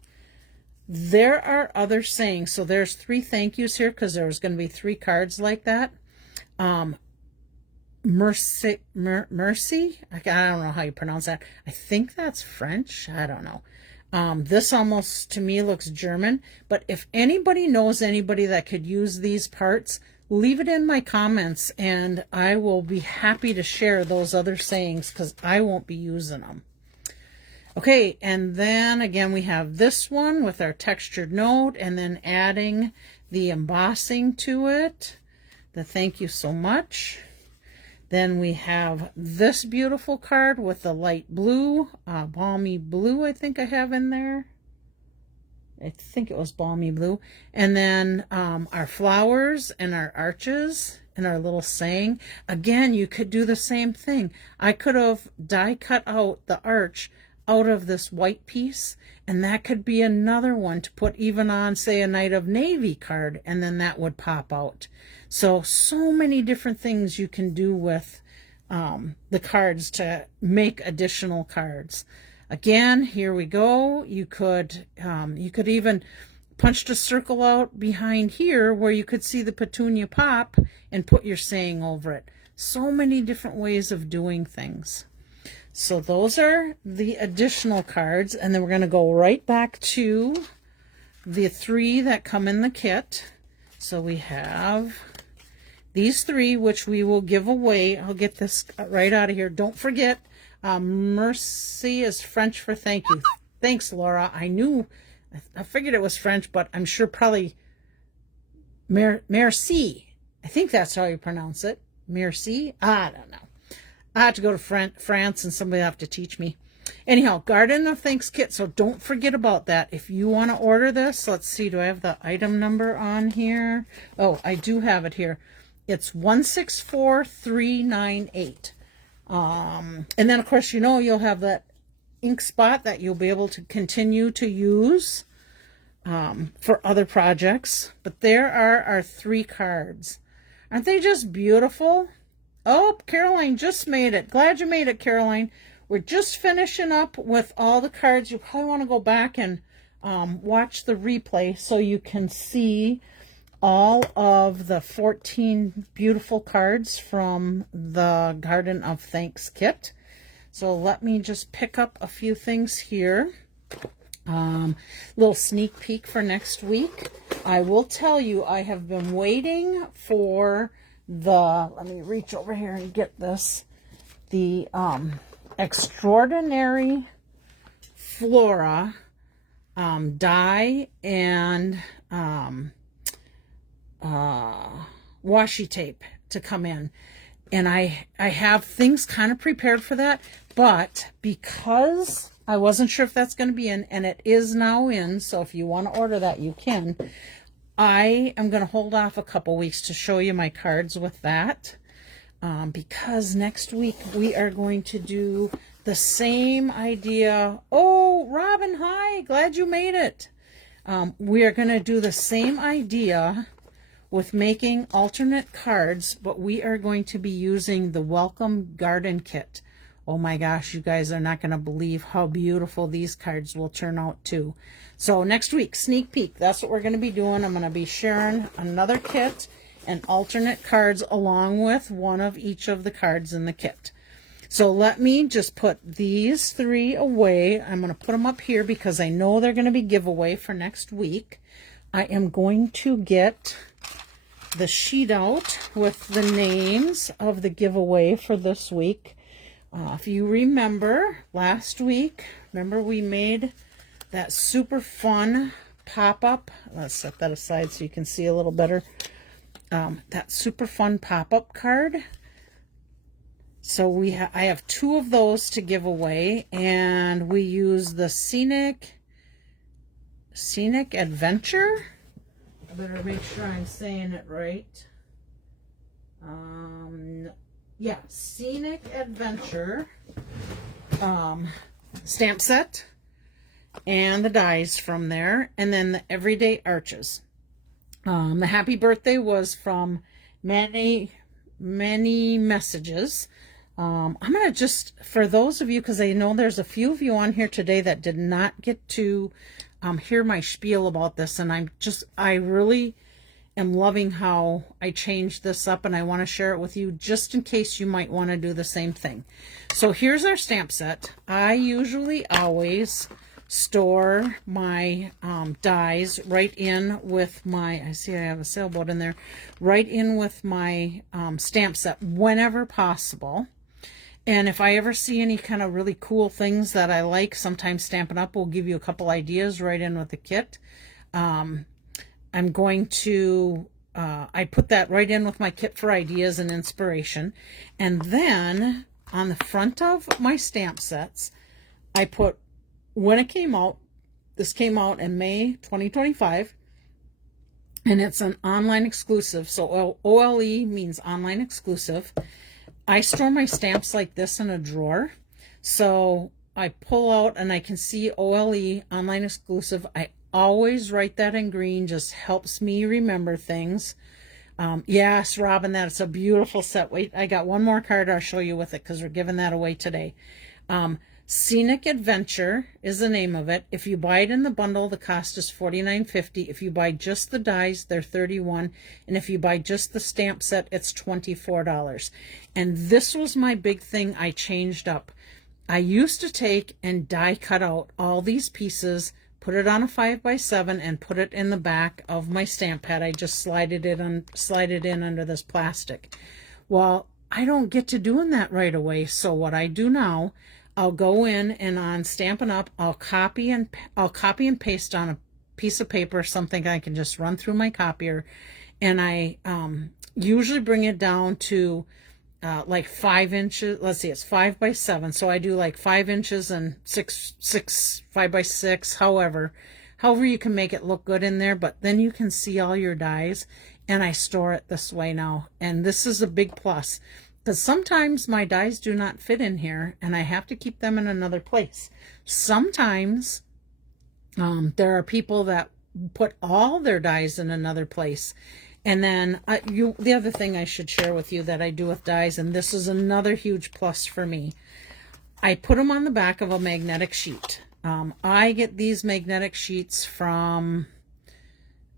There are other sayings. So there's 3 thank yous here because there was going to be 3 cards like that. Mercy. I don't know how you pronounce that. I think that's French. I don't know. This almost to me looks German. But if anybody knows anybody that could use these parts, leave it in my comments and I will be happy to share those other sayings because I won't be using them. Okay, and then again we have this one with our textured note and then adding the embossing to it. The thank you so much. Then we have this beautiful card with the light blue, balmy blue I think I have in there. I think it was balmy blue. And then our flowers and our arches and our little saying. Again, you could do the same thing. I could have die cut out the arch out of this white piece, and that could be another one to put even on, say, a Knight of Navy card, and then that would pop out. So many different things you can do with the cards to make additional cards. Again, here we go. You could even punched a circle out behind here where you could see the petunia pop and put your saying over it. So many different ways of doing things. So those are the additional cards, and then we're going to go right back to the 3 that come in the kit. So we have these 3, which we will give away. I'll get this right out of here. Don't forget, Mercy is French for thank you. Thanks, Laura. I figured it was French, but I'm sure probably merci. I think that's how you pronounce it. Merci? I don't know. I have to go to France and somebody will have to teach me. Anyhow, Garden of Thanks kit, so don't forget about that. If you want to order this, let's see, do I have the item number on here? Oh, I do have it here. It's 164398. And then, of course, you'll have that ink spot that you'll be able to continue to use for other projects. But there are our 3 cards. Aren't they just beautiful? Oh, Caroline just made it. Glad you made it, Caroline. We're just finishing up with all the cards. You probably want to go back and watch the replay so you can see all of the 14 beautiful cards from the Garden of Thanks kit. So let me just pick up a few things here. Little sneak peek for next week. I will tell you, I have been waiting for let me reach over here and get this, the Extraordinary Flora die and washi tape to come in. And I have things kind of prepared for that, but because I wasn't sure if that's going to be in, and it is now in, so if you want to order that, you can. I am going to hold off a couple weeks to show you my cards with that, because next week we are going to do the same idea. Oh, Robin, hi, glad you made it. We are going to do the same idea with making alternate cards, but we are going to be using the Welcome Garden Kit. Oh my gosh, you guys are not going to believe how beautiful these cards will turn out too. So next week, sneak peek, that's what we're going to be doing. I'm going to be sharing another kit and alternate cards along with one of each of the cards in the kit. So let me just put these 3 away. I'm going to put them up here because I know they're going to be giveaway for next week. I am going to get the sheet out with the names of the giveaway for this week. If you remember last week, remember we made that super fun pop-up. Let's set that aside so you can see a little better. That super fun pop-up card. So I have 2 of those to give away, and we use the Scenic Adventure. I better make sure I'm saying it right. Yeah, Scenic Adventure stamp set, and the dies from there, and then the Everyday Arches. The happy birthday was from many messages. I'm going to just, for those of you, because I know there's a few of you on here today that did not get to hear my spiel about this, and I really am loving how I changed this up, and I want to share it with you just in case you might want to do the same thing. So here's our stamp set. I usually always store my dies right in with my, I see I have a sailboat in there, right in with my stamp set whenever possible. And if I ever see any kind of really cool things that I like, sometimes Stampin' Up! Will give you a couple ideas right in with the kit. I'm going to, I put that right in with my kit for ideas and inspiration. And then on the front of my stamp sets, I put when it came out. This came out in May 2025. And it's an online exclusive. So OLE means online exclusive. I store my stamps like this in a drawer. So I pull out and I can see OLE, online exclusive. I always write that in green, just helps me remember things. Yes, Robin, that's a beautiful set. Wait, I got one more card I'll show you with it because we're giving that away today. Scenic Adventure is the name of it. If you buy it in the bundle, the cost is $49.50. If you buy just the dies, they're $31. And if you buy just the stamp set, it's $24. And this was my big thing I changed up. I used to take and die cut out all these pieces, put it on a 5x7, and put it in the back of my stamp pad. I just slide it in under this plastic. Well, I don't get to doing that right away. So what I do now, I'll go in and on Stampin' Up, I'll copy and paste on a piece of paper, something I can just run through my copier, and I usually bring it down to like 5 inches. Let's see, it's 5x7, so I do like 5 inches and 5x6, however you can make it look good in there, but then you can see all your dies, and I store it this way now, and this is a big plus. Because sometimes my dies do not fit in here, and I have to keep them in another place. Sometimes there are people that put all their dies in another place. And then the other thing I should share with you that I do with dies, and this is another huge plus for me, I put them on the back of a magnetic sheet. I get these magnetic sheets from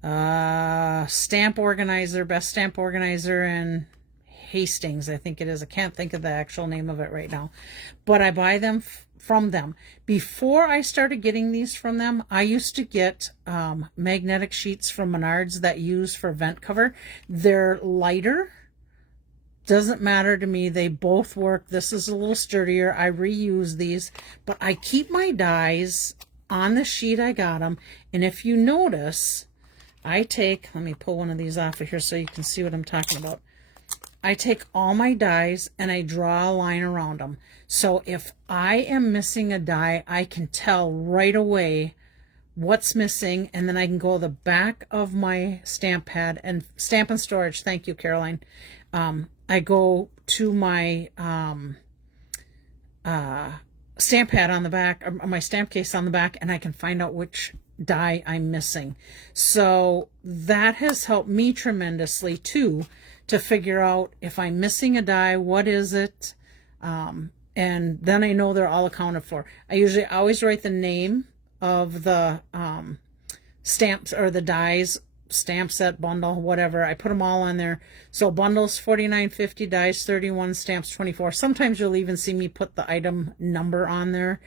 Stamp Organizer, Best Stamp Organizer, and Hastings, I think it is. I can't think of the actual name of it right now, but I buy them from them. Before I started getting these from them, I used to get magnetic sheets from Menards that use for vent cover. They're lighter. Doesn't matter to me. They both work. This is a little sturdier. I reuse these, but I keep my dies on the sheet I got them. And if you notice, let me pull one of these off of here so you can see what I'm talking about. I take all my dies and I draw a line around them. So if I am missing a die, I can tell right away what's missing, and then I can go to the back of my stamp pad and Stamp and Storage. Thank you, Caroline. I go to my stamp pad on the back, or my stamp case on the back, and I can find out which die I'm missing. So that has helped me tremendously too, to figure out if I'm missing a die, what is it? And then I know they're all accounted for. I usually always write the name of the stamps or the dies, stamp set, bundle, whatever. I put them all on there. So bundles $49.50, dies 31, stamps 24. Sometimes you'll even see me put the item number on there.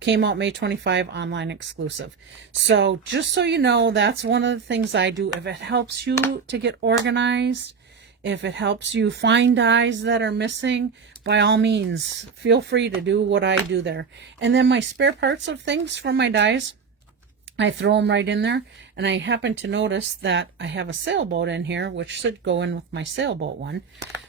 Came out May 25, online exclusive. So just so you know, that's one of the things I do. If it helps you to get organized, if it helps you find dies that are missing, by all means, feel free to do what I do there. And then my spare parts of things from my dies, I throw them right in there. And I happen to notice that I have a sailboat in here, which should go in with my sailboat one.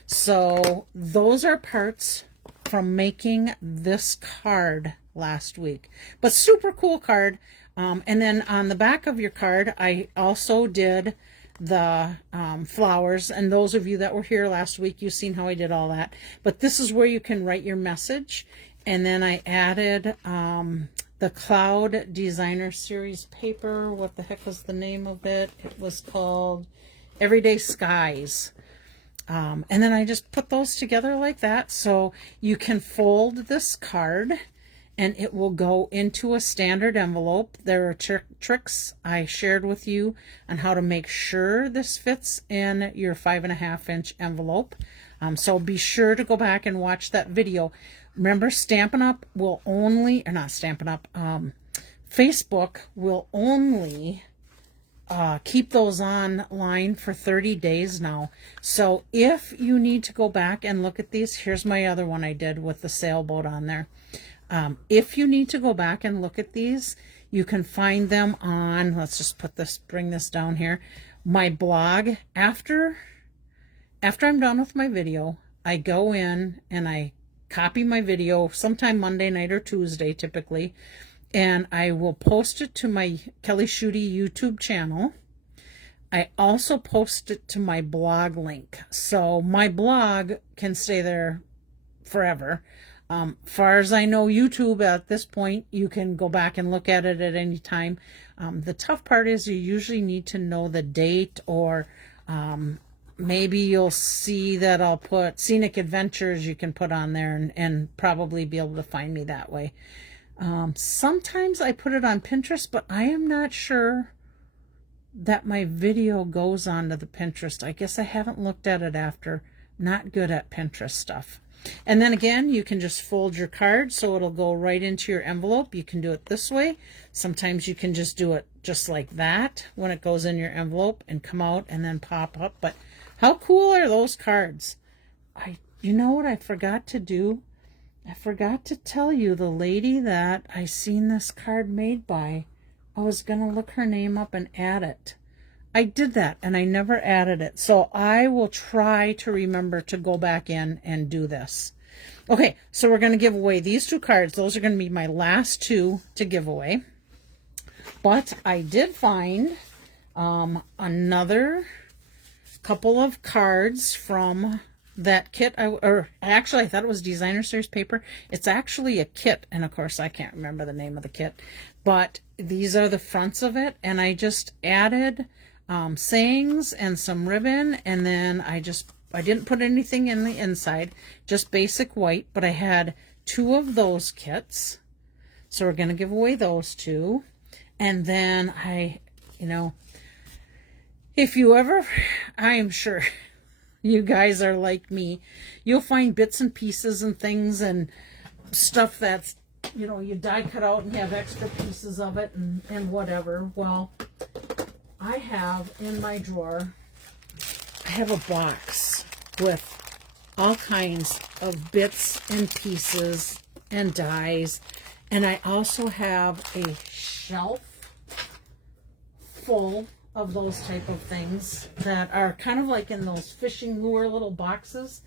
So those are parts from making this card last week. But super cool card. And then on the back of your card, I also did the flowers, and those of you that were here last week, you've seen how I did all that. But this is where you can write your message. And then I added the Cloud Designer Series paper. What the heck was the name of it? It was called Everyday Skies. And then I just put those together like that. So you can fold this card and it will go into a standard envelope. There are tricks I shared with you on how to make sure this fits in your 5.5-inch envelope. So be sure to go back and watch that video. Remember, Stampin' Up will only, or not Stampin' Up, Facebook will only keep those online for 30 days now. So if you need to go back and look at these, here's my other one I did with the sailboat on there. If you need to go back and look at these, you can find them on, let's just put this, bring this down here, my blog. After I'm done with my video, I go in and I copy my video sometime Monday night or Tuesday typically, and I will post it to my Kelly Schudi YouTube channel. I also post it to my blog link. So my blog can stay there forever. Far as I know, YouTube at this point, you can go back and look at it at any time. The tough part is you usually need to know the date, or maybe you'll see that I'll put scenic adventures you can put on there, and probably be able to find me that way. Sometimes I put it on Pinterest, but I am not sure that my video goes onto the Pinterest. I guess I haven't looked at it after. Not good at Pinterest stuff. And then again, you can just fold your card so it'll go right into your envelope. You can do it this way. Sometimes you can just do it just like that when it goes in your envelope and come out and then pop up. But how cool are those cards? You know what I forgot to do? I forgot to tell you the lady that I seen this card made by. I was going to look her name up and add it. I did that and I never added it. So I will try to remember to go back in and do this. Okay, so we're going to give away these two cards. Those are going to be my last two to give away. But I did find another couple of cards from that kit. Actually, I thought it was Designer Series paper. It's actually a kit. And of course, I can't remember the name of the kit. But these are the fronts of it. And I just added sayings and some ribbon, and then I didn't put anything in the inside, just basic white, but I had two of those kits, so we're going to give away those two. And then if you ever, I am sure you guys are like me, you'll find bits and pieces and things and stuff that's, you die cut out and you have extra pieces of it and whatever. Well, I have in my drawer, I have a box with all kinds of bits and pieces and dies. And I also have a shelf full of those type of things that are kind of like in those fishing lure little boxes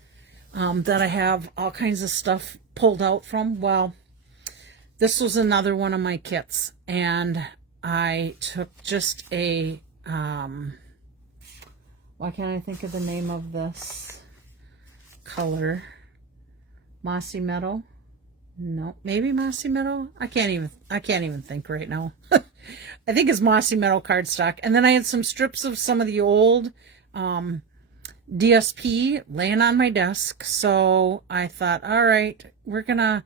that I have all kinds of stuff pulled out from. Well, this was another one of my kits, and I took just a why can't I think of the name of this color? Mossy Meadow. No, maybe Mossy Meadow. I can't even think right now. I think it's Mossy Meadow cardstock. And then I had some strips of some of the old DSP laying on my desk. So I thought, all right, we're going to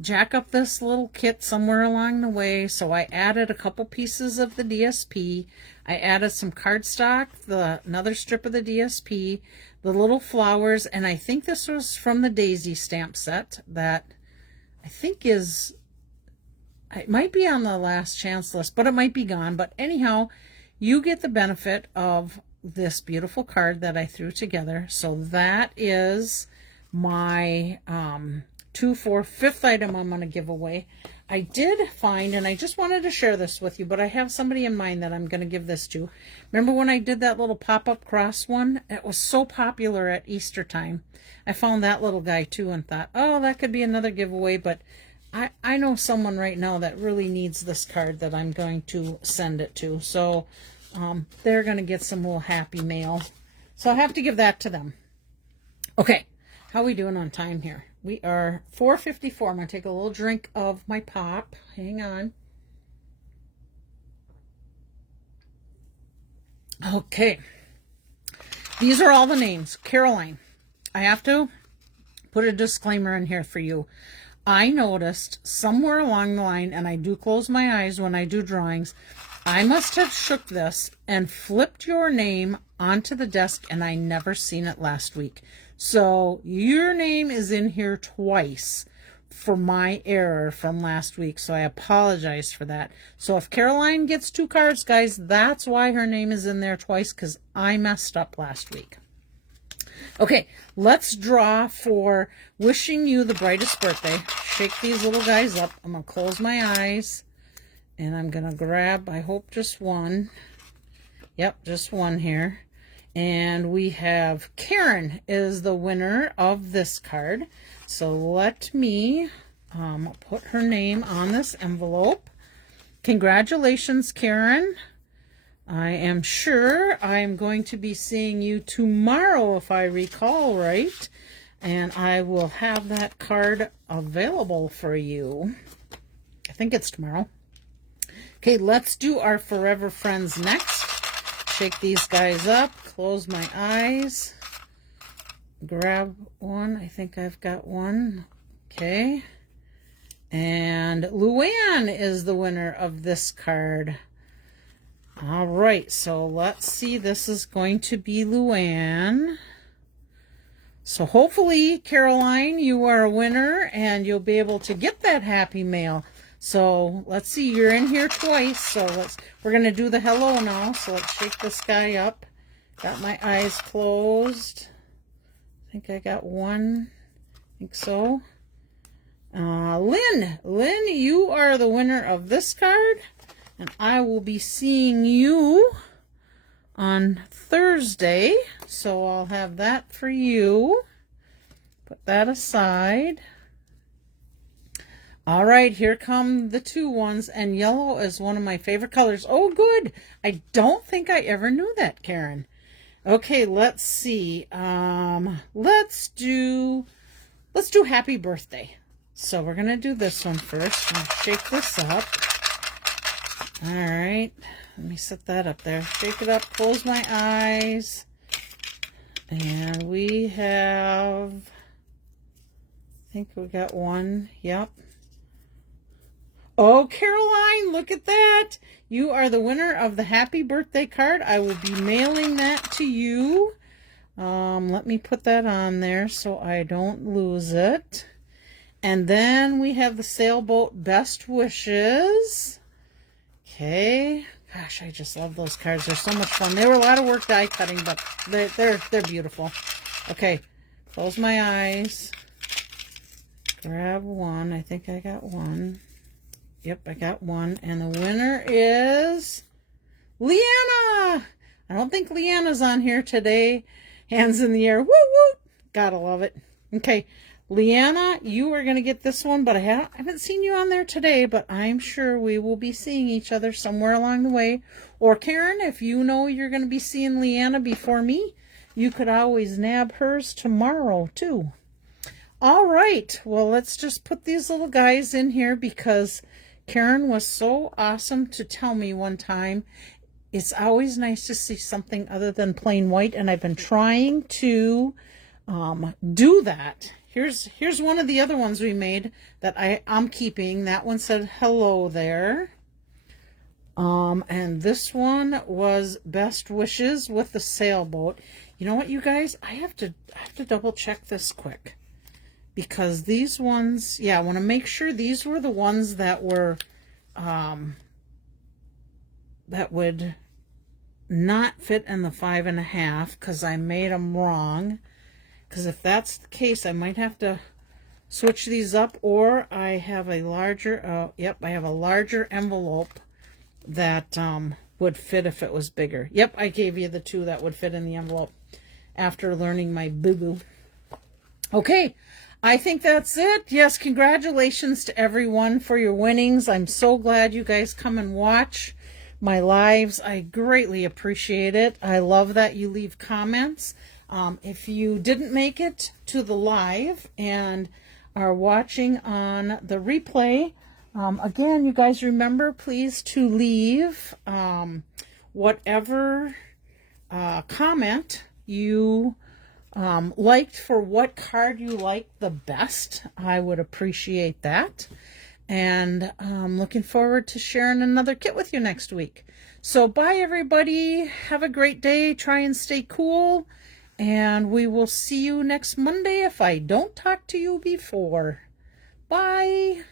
jack up this little kit somewhere along the way. So I added a couple pieces of the DSP. I added some cardstock, another strip of the DSP, the little flowers, and I think this was from the Daisy stamp set that I think it might be on the last chance list, but it might be gone. But anyhow, you get the benefit of this beautiful card that I threw together. So that is my 5th item I'm going to give away. I did find, and I just wanted to share this with you, but I have somebody in mind that I'm going to give this to. Remember when I did that little pop-up cross one? It was so popular at Easter time. I found that little guy too and thought, oh, that could be another giveaway, but I know someone right now that really needs this card that I'm going to send it to. So they're going to get some little happy mail. So I have to give that to them. Okay, how are we doing on time here? We are 4:54. I'm going to take a little drink of my pop. Hang on. Okay. These are all the names. Caroline. I have to put a disclaimer in here for you. I noticed somewhere along the line, and I do close my eyes when I do drawings, I must have shook this and flipped your name onto the desk, and I never seen it last week. So your name is in here twice for my error from last week. So I apologize for that. So if Caroline gets 2 cards, guys, that's why her name is in there twice, because I messed up last week. Okay, let's draw for wishing you the brightest birthday. Shake these little guys up. I'm going to close my eyes, and I'm going to grab, I hope, just one. Yep, just one here. And we have Karen is the winner of this card. So let me put her name on this envelope. Congratulations, Karen. I am sure I'm going to be seeing you tomorrow, if I recall right. And I will have that card available for you. I think it's tomorrow. Okay, let's do our Forever Friends next. Shake these guys up, close my eyes, grab one. I think I've got one. Okay. And Luann is the winner of this card. All right, so let's see. This is going to be Luann. So hopefully, Caroline, you are a winner and you'll be able to get that happy mail. So let's see, you're in here twice. So we're going to do the hello now. So let's shake this guy up. Got my eyes closed. I think I got one. I think so. Lynn, you are the winner of this card. And I will be seeing you on Thursday. So I'll have that for you. Put that aside. All right, here come the 2 ones, and yellow is one of my favorite colors. Oh, good. I don't think I ever knew that, Karen. Okay, let's see. Let's do happy birthday. So we're going to do this one first. I'm going to shake this up. All right, let me set that up there. Shake it up, close my eyes. And we have, I think we got one. Yep. Oh, Caroline, look at that. You are the winner of the happy birthday card. I will be mailing that to you. Let me put that on there so I don't lose it. And then we have the sailboat best wishes. Okay. Gosh, I just love those cards. They're so much fun. They were a lot of work die cutting, but they're beautiful. Okay. Close my eyes. Grab one. I think I got one. Yep, I got one. And the winner is Leanna. I don't think Leanna's on here today. Hands in the air. Woo, woo. Gotta love it. Okay. Leanna, you are going to get this one, but I haven't seen you on there today, but I'm sure we will be seeing each other somewhere along the way. Or Karen, if you know you're going to be seeing Leanna before me, you could always nab hers tomorrow too. All right, well, let's just put these little guys in here because Karen was so awesome to tell me one time. It's always nice to see something other than plain white, and I've been trying to do that. Here's one of the other ones we made that I'm keeping. That one said hello there. And this one was best wishes with the sailboat. You know what, you guys? I have to double check this quick. Because these ones, yeah, I want to make sure these were the ones that were, that would not fit in the 5.5, because I made them wrong. Because if that's the case, I might have to switch these up, or I have a larger, yep, I have a larger envelope that would fit if it was bigger. Yep, I gave you the two that would fit in the envelope after learning my boo-boo. Okay, I think that's it. Yes, congratulations to everyone for your winnings. I'm so glad you guys come and watch my lives. I greatly appreciate it. I love that you leave comments. If you didn't make it to the live and are watching on the replay, again, you guys remember, please, to leave whatever comment you liked for what card you liked the best. I would appreciate that. And I'm looking forward to sharing another kit with you next week. So bye, everybody. Have a great day. Try and stay cool. And we will see you next Monday if I don't talk to you before. Bye.